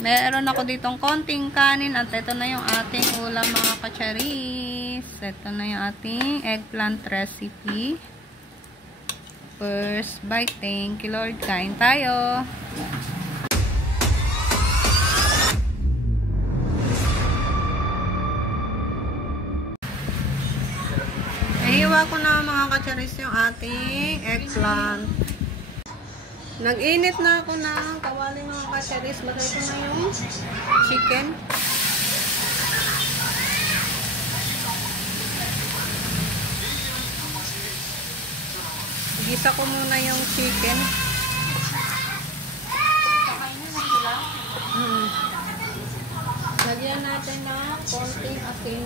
Meron ako ditong konting kanin at ito na yung ating ulam mga kacharis. Ito na yung ating eggplant recipe. First bite, thank you Lord. Kain tayo. Nahiwa ko na mga kacharis yung ating eggplant. Nag-init na ako ng kawali mga kacharis. Lagay ko na yung chicken. Gisa ko muna yung chicken. Lagyan natin ng konting asin.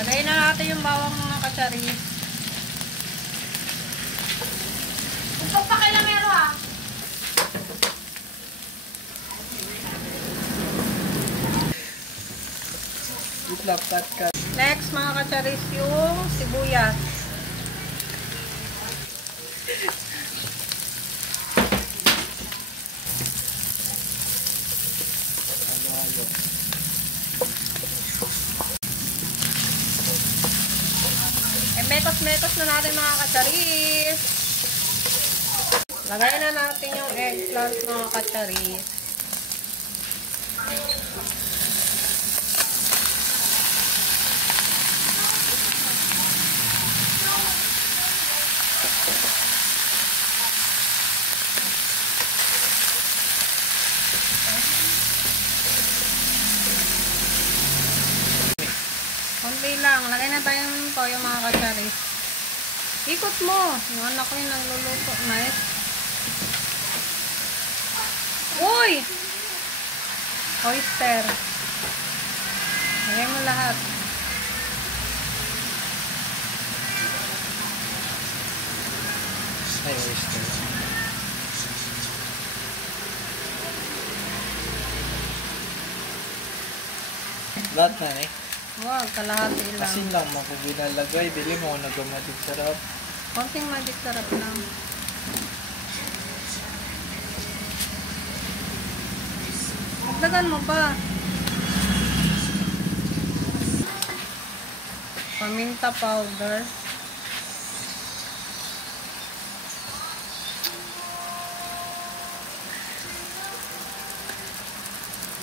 Lagay na natin yung bawang mga kacharis. Ito pa kayo na meron ha. Next mga kacharis yung sibuyas. Mekos-mekos na natin mga kacharis. Lagay na natin yung eggplant mga kacharis. Konti lang. Lagay na tayo ng toyo mga kacharis. Ikot mo. Yung anak ko yung nagluluto. Nice. Uy! Oyster. Lagay mo lahat. Ay, oyster. Lahat na eh. Wow, kalahati lang. Asin lang mo kung ginalagay. Bili mo kung nagamatik sarap. Konting magic sarap lang. Dagdagan mo pa. Paminta powder.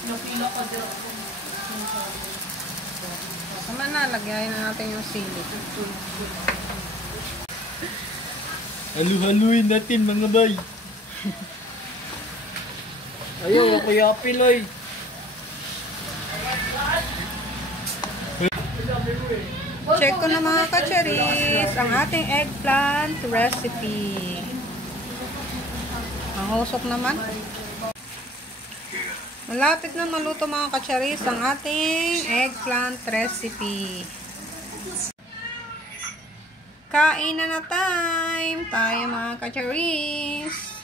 Napila ko dito. Tama na, lagyan na natin yung sili. Halu-haluin natin mga bay. Ayaw, ako yapil ay. Check ko na mga kacharis ang ating eggplant recipe. Ang husok naman. Malapit na maluto mga kacharis ang ating eggplant recipe. Kain na time! Tayo mga kacharis!